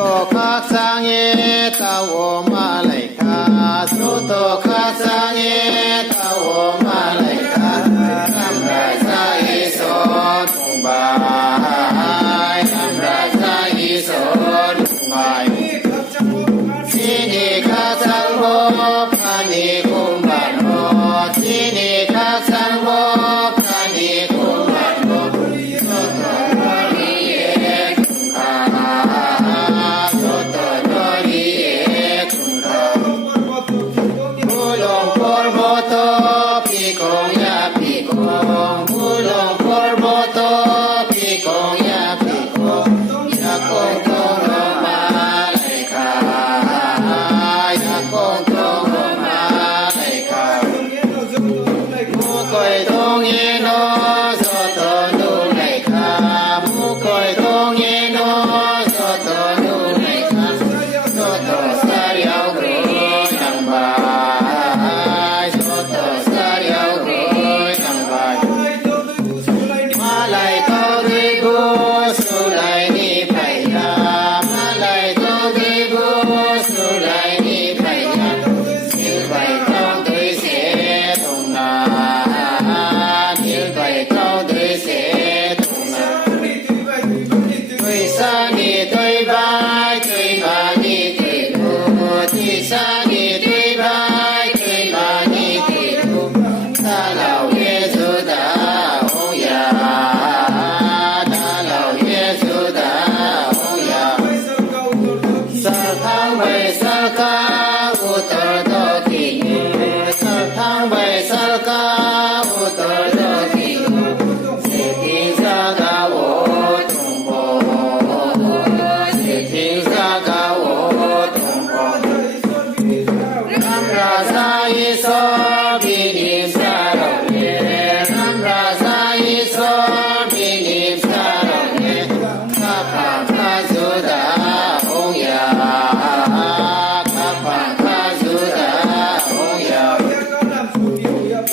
โตคักสังเอตาโวมาไลคาสุโตคักสังเอตาโวมาไลคาสัมราชาอิโสตุงบายสัมราชาอิโสตุงบายที่นี่คักสังโฆพานิคุมบันโนที่นี่คักสังโฆพานิคุมบันโนสุโตโนริเอตุงคาสุโตโนริเอตุงคาผู้ลงโพร์โบโตปิโกงยาปิโกงผู้ลงโพร์โบโตปิโกงยาปิโกงยาโกงโตโนมาไลคายาโกงโตโนมาไลคาผู้คอยตงเยโนโสโตนุไลคาผู้คอยตงเยโนโสโตนุไลคาโสโตสาริเอากรุยังบายโสโตสาริเอากรุยังบายมาไลโตดิบุสุไลนิไพยามาไลโตดิบุสุไลนิไพยานิไพเจ้าด้วยเสตรงนานิไพเจ้าด้วยเสตรงนาด้วยสานิด้วยบายด้วยมานิด้วยดูที่สานิด้วยบายด้วยมานิด้วยดูตาเหล่าเยซูดาองค์ยาตาเหล่าเยซูดาองค์ยาสักทั้งใบสักกาอุตรโตกินุสักทั้งใบสักกาอุตรโตกินุเศรษฐีสักกาโวตุงโบเศรษฐีสักกาโวตุงโบน้ำราชาอิโสบินิมสารเวน้ำราชาอิโสบินิมสารเวข้าพาข้าสุดาองค์ยาข้าพาข้าสุดาองค์ยา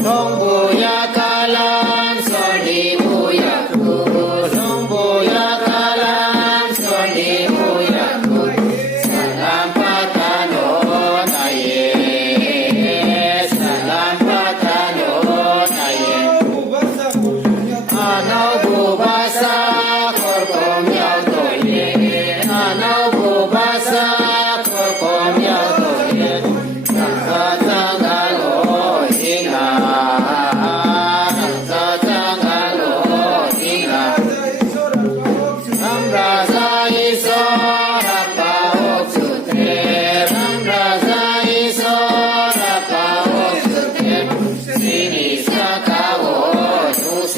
ทงบูยากาลังสนิบูยาคูทงบูยากาลังสนิบูยาคูสัลลัมปัตตาโนนาเยสัลลัมปัตตาโนนาเยอานาบูบาสาขอร์โกมยาวโตเยอานาบูบาสาขอร์โกมยาวโตเยสังฆาสังฆาโลหินาสังฆาสังฆาโลหินาสัมราชาอิโสรัปปะโอสุเตสัมราชาอิโสรัปปะโอสุเตสินิสักกาโวนุเส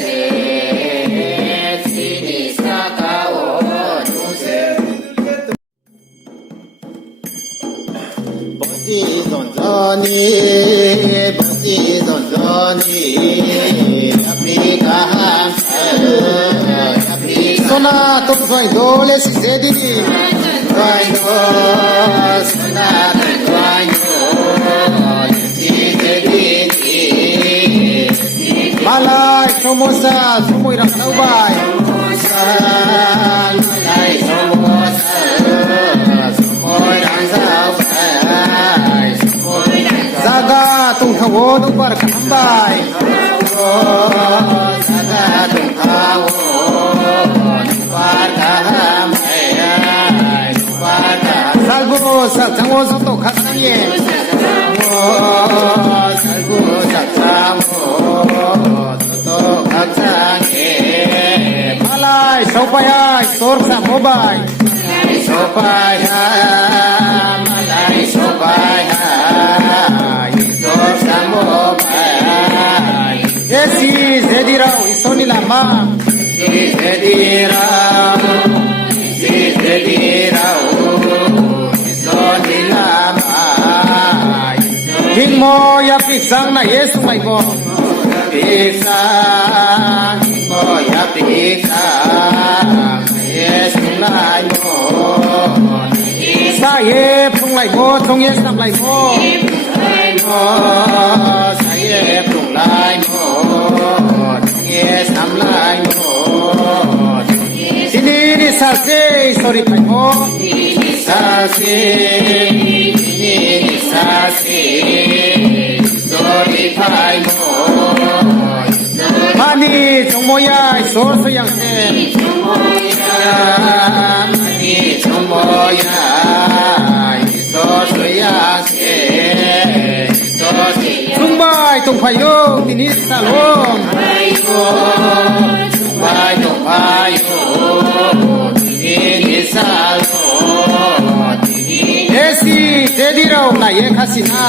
สินิสักกาโวนุเสบสิสนจนีบสิสนจนียัปริกาหัมยัปริกาSonaton vai dole si sedini vai do Sonaton vai do si sedini malai somosa somoi rasau bai malai somosa somoi rasau bai zaga tung thawo tung par kham bai zaga tung thawo KAHAM 살고 장호 속도 가상예 살고 장호 속도 가상예 말라이 소파야 소르사 모바이 소파야 말라이 소파야 소르사 모바이 예시 제디라우 이소니라마 Hingmo yaprisang na Yesu may mo yaprisang Hingmo yaprisang Yesu may mo Sa yepung lay mo Tong Yesu nam lay mo Sa yepung lay mo Tong Yesu nam lay mo Sini ni sa se sorry pay mo se ni sa se sori phai mo mani chongmoya so so yang se mani chongmoya so so yang se so si chungbai tong phayo tini salom phayo chungbai tong phayo tini salom esi dedirao na ye khasina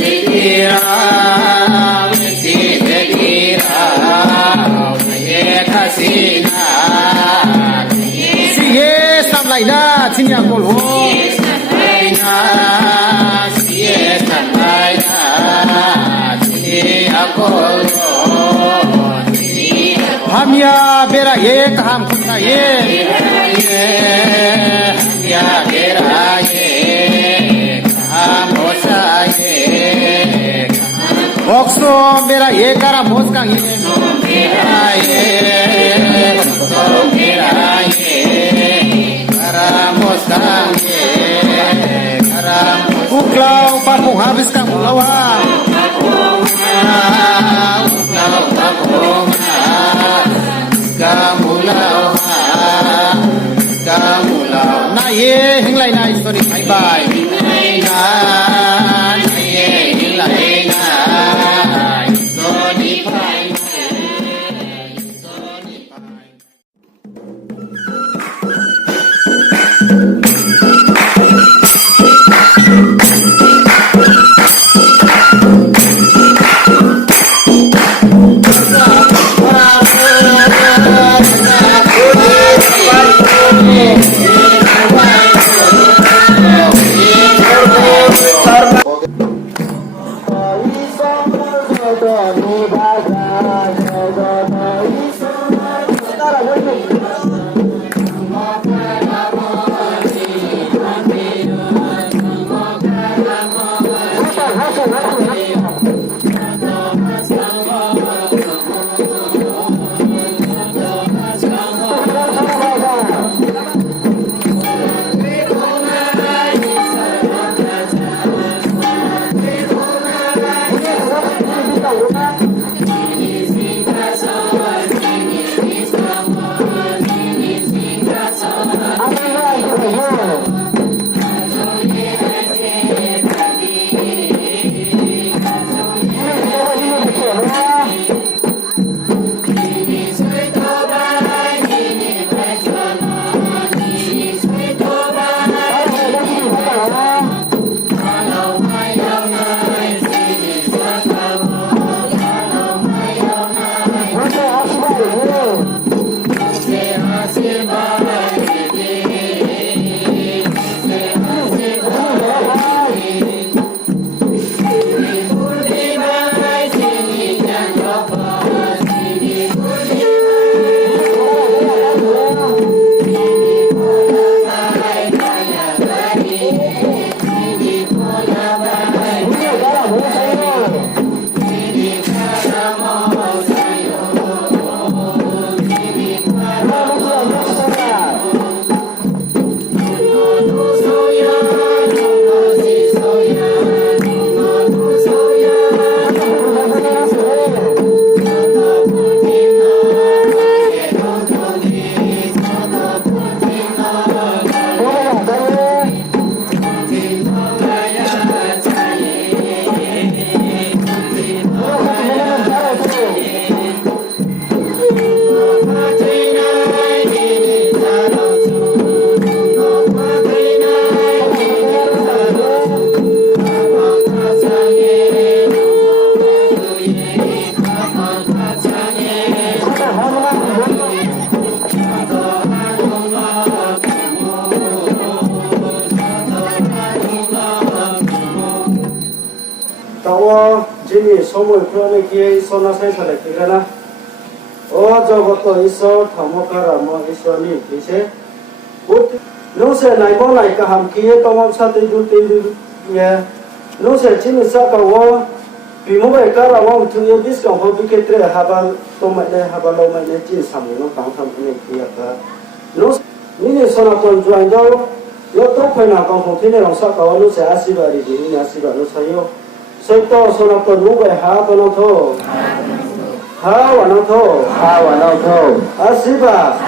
dedirao esi dedirao na ye khasina si ye samlai na chinya kolo samlai na si ye samlai na chinya kolo hamya bera ye kaham khutna ye hamya bera ye Bokso mera ye kara moskang ye mera ye kara moskang ye kara uklau papung habis kang ulawa uklau papung kamulau na ye hinglai na story bye bye na ye hinglai na story bye story bye Jimmy, someone from here, Sonaton, Yaprikaham. Oh, Jogoto is so Tamokaramo is on it, he said. No, sir, I Kaham, Kia, Tomam Sati, no, sir, CHINI KAUBRU Pimoba Karawam to your discount, who became Habal, Tomat, Habalo, my legends, some, no, come from here. No, Mini Sonaton joined out, 요 똑파이나 공통티네랑 사카와누 세 아시바리지 아시바누 사요 소이토 소나톤 누베 하토노토 하와노토 아시바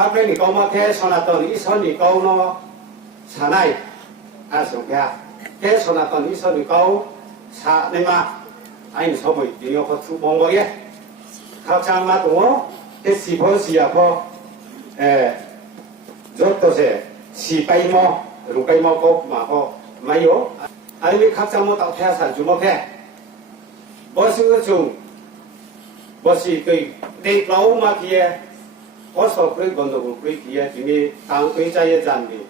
Tapi ni kau makai Sonaton ison ni kau no sanai asumnya ke Sonaton ison ni kau sa nema ain soboy dinyo ko tu bongo ye kau sama tu ke sipo siapa jotto se sipai mo rupai mo ko ma ko mayo ani kau sama tak thea sa jumo ke bosu chung bosi kai dei lau ma kia 어서 그런 건도 그렇게 뒤에 당 의자에 잔디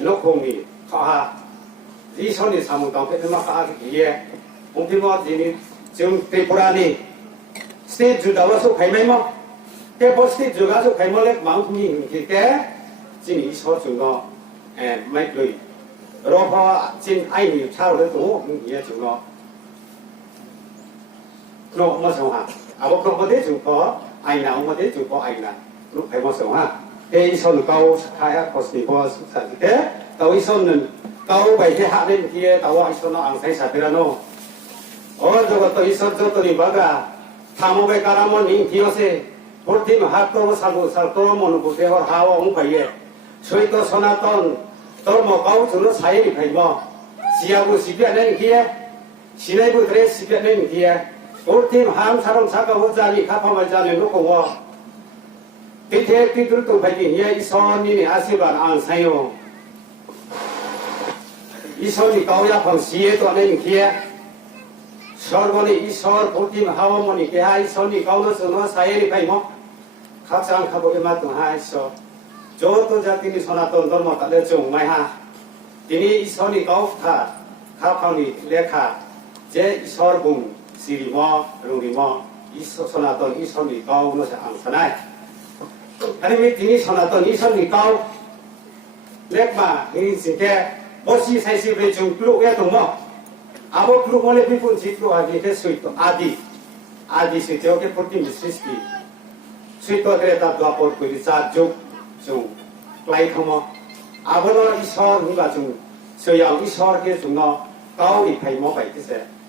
놓고미 가하 이 손이 사무당 페트마 가하기에 공피모 지니 지금 페포라니 스테이지 나와서 가이메모 페포 스테이지 가서 가이모레 마음이 이게 지니 서중거 마이크로이 로파 진 아이니 차로도 이게 중거 너 뭐성하 아버 그거데 중거 ai nào mà thế chủ có ai là lúc phải có sống ha cái son câu khai hát có sự có sản thế tàu son câu bảy thế hạ lên kia tàu ai son nó ăn say sạch ra nó ở chỗ tàu son chỗ tàu đi bắt à tham ô cái cara món những kia se mộtทีmà hát câu sao câu món nó cũng họ hao ông phải vậy Soito Sonaton Dormo câu chúng nó sai thì phải mò siagu sipiat lên kia sinaibu tres sipiat lên kia 올팀 함 사람 사가 호자니 카파말자니 놓고 와 밑에 뒤들도 발긴 이 선이니 아시반 안 사요 이 선이 가오야팡 시에도 안에 기에 설거니 이 설 올팀 하원모니 게하 이 선이 가오너서 너 사예리 파이모 각장 카보게 맞던 하이소 저도 자기니 소나톤 dormo 따내 좀 마이하 이니 이 선이 가오타 카파니 레카 제 설봉 시리모, 루리모, Sonaton 이선이 가오 노세 앙사나이. 아니면 등이 Sonaton 이선이 가오 렉마 인신께 멋이 사실을 좀 그룹에 동모 아버 그룹 원래 비분 지도 하기 그 소이토 아디 소이토 게 포팅 미스티 소이토 그래다 도와볼 거리 자juk 좀 마이크모 아버로 이서 누가 좀 서양 이서게 좀너 가오이 파이모 바이티세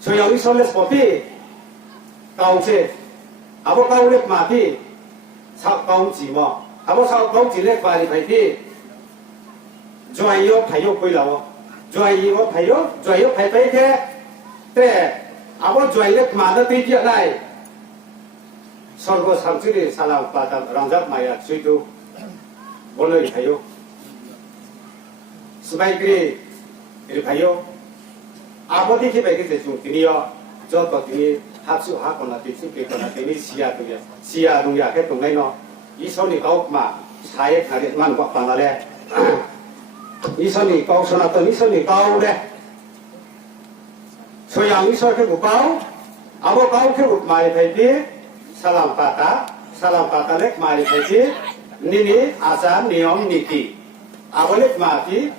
so yang iso les kopi kau ce abo kau lek mati sao kau chỉ mo abo sao kau chỉ lek bari phải đi joai yo phải yo koi lao joai yo phải phải thế thế abo joai lek mà nó ti chuyện này sau đó sang chữ đi salam pada rangjak maya Soito boleh phải yo sebagai ini phải yo 아버지 집에 계신 중 드디어 저도 드니 합수하거나 뒤집거나 되니 시야동이야 개동네노 이선이 가옥마 사회 가리만 꽉방아래 이선이 가옥 소나톤 이선이 가옥래 소양 이선이 가옥 아버 가옥이 마이 페이지 사람 파타렉 마이 페이지 니니 아산 니엄 니티 아버렉 마티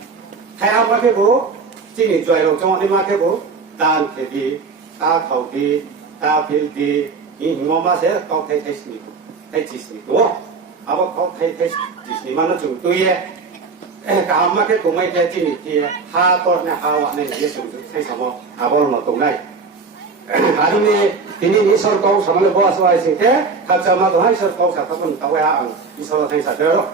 태아마케고 찌니 좋아요 정원이 마케고 단 케디 다 가옥이 다 빌디 이 뭐마세 가옥 테스니고 테스니고 아버 가옥 테스니만은 좀 또예 가마케 공마이 테스니 티 하토네 하와네 예수 세상모 아버는 뭐 동나이 아니면 비니 이설 가옥 사람을 보아서 와있을 때 각자마다 한 이설 가옥 사건은 따와야 이설 생사대로